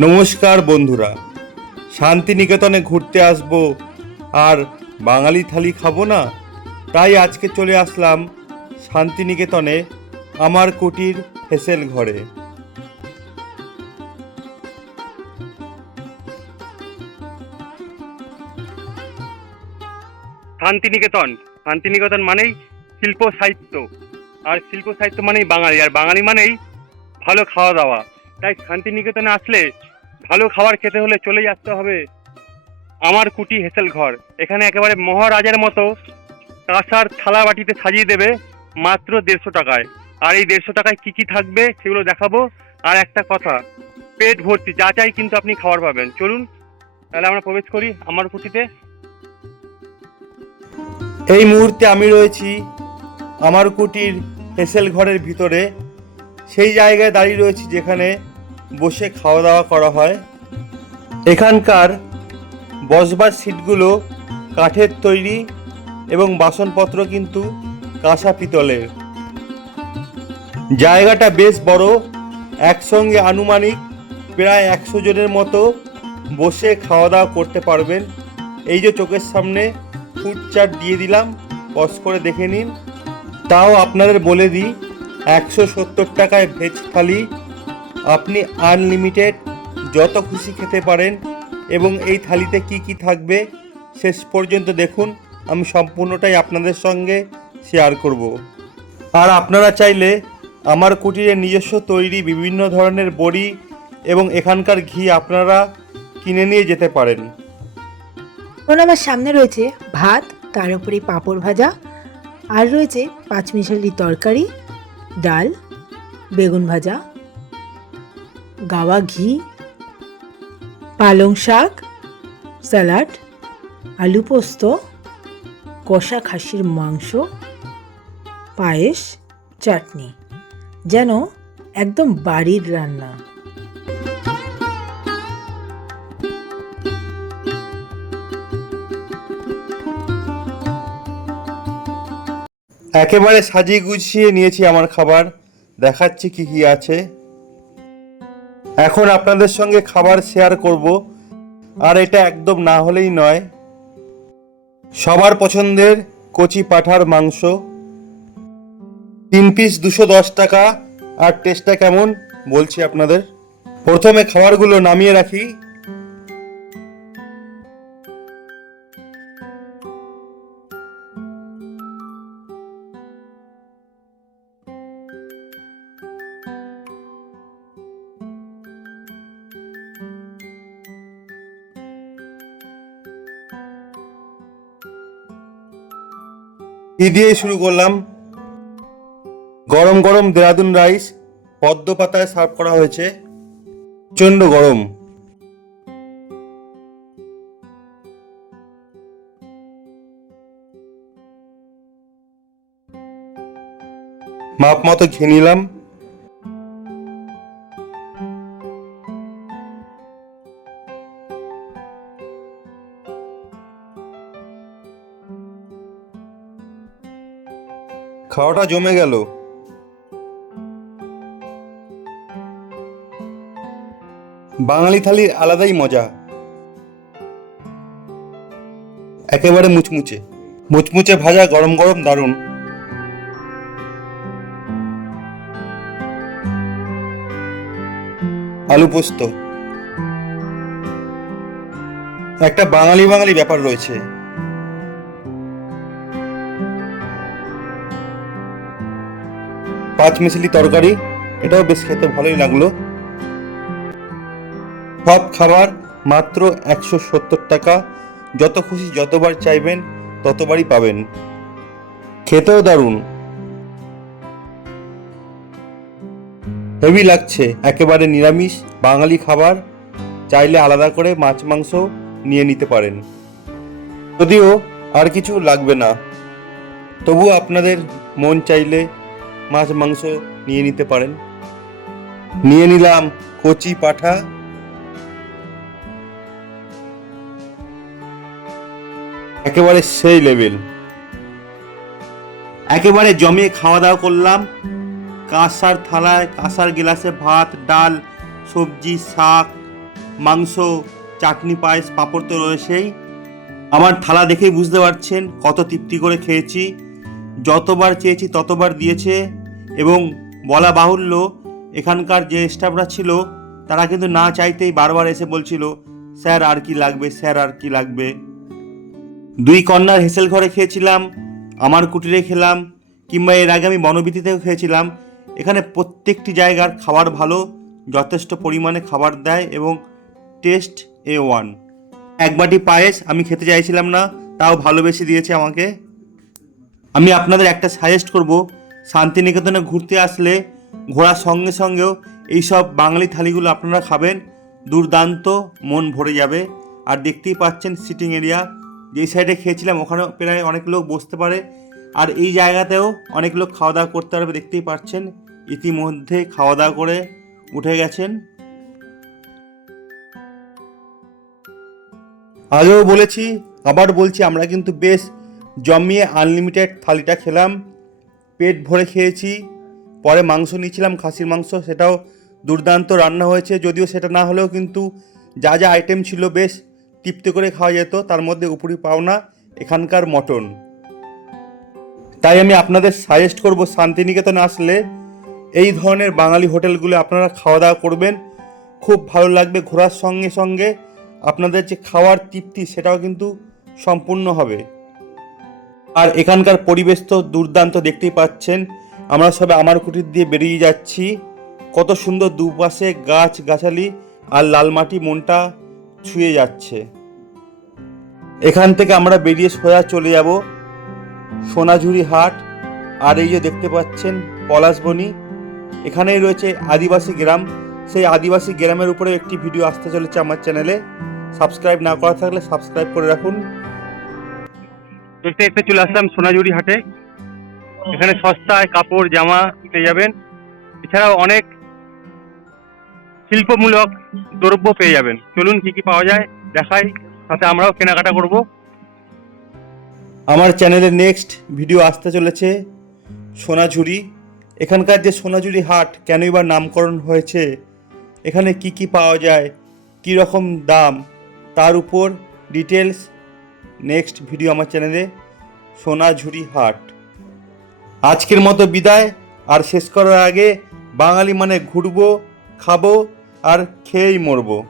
নমস্কার বন্ধুরা, শান্তিনিকেতনে ঘুরতে আসব। আর বাঙালি থালি খাব না? তাই আজকে চলে আসলাম শান্তিনিকেতনে আমার কুটির হেসেল ঘরে। শান্তিনিকেতন। শান্তিনিকেতন মানেই শিল্প সাহিত্য। আর শিল্প সাহিত্য মানেই বাঙালি। আর বাঙালি মানেই ভালো খাওয়া দাওয়া। তাই শান্তিনিকেতনে আসলে ভালো খাবার খেতে হলে চলে আসতে হবে। আমার কুটি হেসেল ঘর। এখানে একেবারে মহারাজের মতো কাঁসার থালা বাটিতে সাজিয়ে দেবে মাত্র দেড়শো টাকায়। আর এই দেড়শো টাকায় কি কি থাকবে সেগুলো দেখাবো। আর একটা কথা, পেট ভর্তি, যা চাই কিন্তু আপনি খাবার পাবেন। চলুন, তাহলে আমরা প্রবেশ করি আমার কুটিতে। এই মুহূর্তে আমি রয়েছি আমার কুটির হেসেল ঘরের ভিতরে। সেই জায়গায় দাঁড়িয়ে রয়েছি যেখানে বসে খাওয়া দাওয়া করা হয়। এখানকার বসবার সিটগুলো কাঠের তৈরি এবং বাসনপত্র কিন্তু কাঁসা পিতলের। জায়গাটা বেশ বড়, একসঙ্গে আনুমানিক প্রায় একশো জনের মতো বসে খাওয়া দাওয়া করতে পারবেন। এই যে চোখের সামনে ফুড চার্ট দিয়ে দিলাম পজ করে দেখে নিন। তাও আপনাদের বলে দিই, একশো সত্তর টাকায় ভেজ থালি আপনি আনলিমিটেড যত খুশি খেতে পারেন এবং এই থালিতে কি কি থাকবে শেষ পর্যন্ত দেখুন, আমি সম্পূর্ণটাই আপনাদের সঙ্গে শেয়ার করব। আর আপনারা চাইলে আমার কুটিরের নিজস্ব তৈরি বিভিন্ন ধরনের বড়ি এবং এখানকার ঘি আপনারা কিনে নিয়ে যেতে পারেন। এখন আমার সামনে রয়েছে ভাত, তার উপরে পাঁপড় ভাজা, আর রয়েছে পাঁচমিশালি তরকারি, ডাল, বেগুন ভাজা গাওয়া ঘি, পালং শাক, স্যালাড, আলু পোস্ত, কষা খাসির মাংস, পায়েস, চাটনি, যেন একদম বাড়ির রান্না। একেবারে সাজিয়ে গুছিয়ে নিয়েছি আমার খাবার। দেখাচ্ছি কি কি আছে। এখন আপনাদের সঙ্গে খাবার শেয়ার করব। আর এটা একদম না হলেই নয়। সবার পছন্দের কচি পাঠার মাংস। তিন পিস দুশো দশ টাকা। আর টেস্টটা কেমন বলছি আপনাদের। প্রথমে খাবারগুলো নামিয়ে রাখি। কি দিয়ে শুরু করলাম? গরম গরম দেরাদুন রাইস পদ্ম পাতায় সার্ভ করা হয়েছে। প্রচণ্ড গরম। মাপ মতো খেয়ে নিলাম। খাওয়াটা জমে গেল। বাঙালি থালির আলাদাই মজা। একেবারে মুচমুচে। মুচমুচে ভাজা গরম গরম দারুণ। আলু পোস্ত। একটা বাঙালি বাঙালি ব্যাপার রয়েছে। পাঁচ তরকারি, এটাও বেশ খেতে ভালোই লাগল। সব খাবার মাত্র একশো সত্তর টাকা। যত খুশি যতবার চাইবেন, ততবারই পাবেন। খেতেও দারুণ। হেভি লাগছে, একেবারে নিরামিষ বাঙালি খাবার। চাইলে আলাদা করে মাছ মাংস নিয়ে নিতে পারেন। যদিও আর কিছু লাগবে না। তবু আপনাদের মন চাইলে মাছ মাংস নিয়ে নিতে পারেন। নিয়ে নিলাম কচি পাঠা। একেবারে সেই লেভেল একেবারে জমিয়ে খাওয়া দাওয়া করলাম। কাঁসার থালায় কাঁসার গ্লাসে ভাত, ডাল, সবজি, শাক, মাংস, চাটনি, পায়েস, পাঁপড় তো রয়েছেই। আমার থালা দেখেই বুঝতে পারছেন কত তৃপ্তি করে খেয়েছি। যতবার চেয়েছি ততবার দিয়েছে। এবং বলা বাহুল্য, এখানকার যে স্টাফরা ছিল, তারা কিন্তু না চাইতেই বারবার এসে বলছিল, স্যার, আর কি লাগবে, স্যার, আর কি লাগবে? দুই কন্যার হেসেল ঘরে খেয়েছিলাম, আমার কুটিরে খেলাম, কিংবা এর আগে আমি বনবিতিতেও খেয়েছিলাম। এখানে প্রত্যেকটি জায়গার খাবার ভালো, যথেষ্ট পরিমাণে খাবার দেয় এবং টেস্ট এ ওয়ান। এক বাটি পায়েস আমি খেতে চাইছিলাম না, তাও ভালোবেসে দিয়েছে আমাকে। আমি আপনাদের একটা সাজেস্ট করব শান্তিনিকেতনে ঘুরতে আসলে ঘোরার সঙ্গে সঙ্গেও এইসব বাঙালি থালিগুলো আপনারা খাবেন। দুর্দান্ত মন ভরে যাবে। আর দেখতেই পাচ্ছেন সিটিং এরিয়া। যেই সাইডে খেয়েছিলাম, ওখানেও প্রায় অনেক লোক বসতে পারে। আর এই জায়গাতেও অনেক লোক খাওয়া দাওয়া করতে পারবে, দেখতেই পাচ্ছেন। ইতিমধ্যে খাওয়া দাওয়া করে উঠে গেছেন। আগেও বলেছি, আবার বলছি, আমরা কিন্তু বেশ জমিয়ে আনলিমিটেড থালিটা খেলাম। পেট ভরে খেয়েছি, পরে মাংস নিয়েছিলাম, খাসির মাংস, সেটাও দুর্দান্ত রান্না হয়েছে, যদিও সেটা না হলেও কিন্তু যা যা আইটেম ছিল বেশ তৃপ্তি করে খাওয়া যেত, তার মধ্যে উপরি পাওনা এখানকার মটন। তাই আমি আপনাদের সাজেস্ট করব শান্তিনিকেতন আসলে এই ধরনের বাঙালি হোটেলগুলো আপনারা খাওয়া দাওয়া করবেন। খুব ভালো লাগবে, ঘোরার সঙ্গে সঙ্গে আপনাদের যে খাওয়ার তৃপ্তি, সেটাও কিন্তু সম্পূর্ণ হবে। আর এখানকার পরিবেশ তো দুর্দান্ত দেখতেই পাচ্ছেন। আমরা সবে আমার কুটির দিয়ে বেরিয়ে যাচ্ছি। কত সুন্দর দুপাশে গাছ গাছালি আর লাল মাটি মনটা ছুঁয়ে যাচ্ছে। এখান থেকে আমরা বেরিয়ে সোজা চলে যাব সোনাঝুরি হাট। আর এই যে দেখতে পাচ্ছেন পলাশবনি এখানেই রয়েছে আদিবাসী গ্রাম। সেই আদিবাসী গ্রামের উপরে একটি ভিডিও আসতে চলেছে আমার চ্যানেলে। সাবস্ক্রাইব না করা থাকলে সাবস্ক্রাইব করে রাখুন। দেখতে দেখতে চলে আসলাম সোনাঝুরি হাটে। এখানে সস্তায় কাপড়, জামা পেয়ে যাবেন। এছাড়াও অনেক শিল্পমূলক দ্রব্য পেয়ে যাবেন। চলুন কি কি পাওয়া যায়, দেখাই। সাথে আমরাও কেনাকাটা করব। আমার চ্যানেলে নেক্সট ভিডিও আসতে চলেছে সোনাঝুরি। এখানকার যে সোনাঝুরি হাট, কেনই বা নামকরণ হয়েছে, এখানে কি কি পাওয়া যায় কী রকম দাম, তার উপর ডিটেলস নেক্সট ভিডিও আমার চ্যানেলে সোনাঝুরি হাট। আজকের মতো বিদায়, আর শেষ করার আগে বাঙালি মানে ঘুরবো, খাব, আর খেয়েই মরবো।